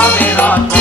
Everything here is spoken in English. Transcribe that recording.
Amen. on.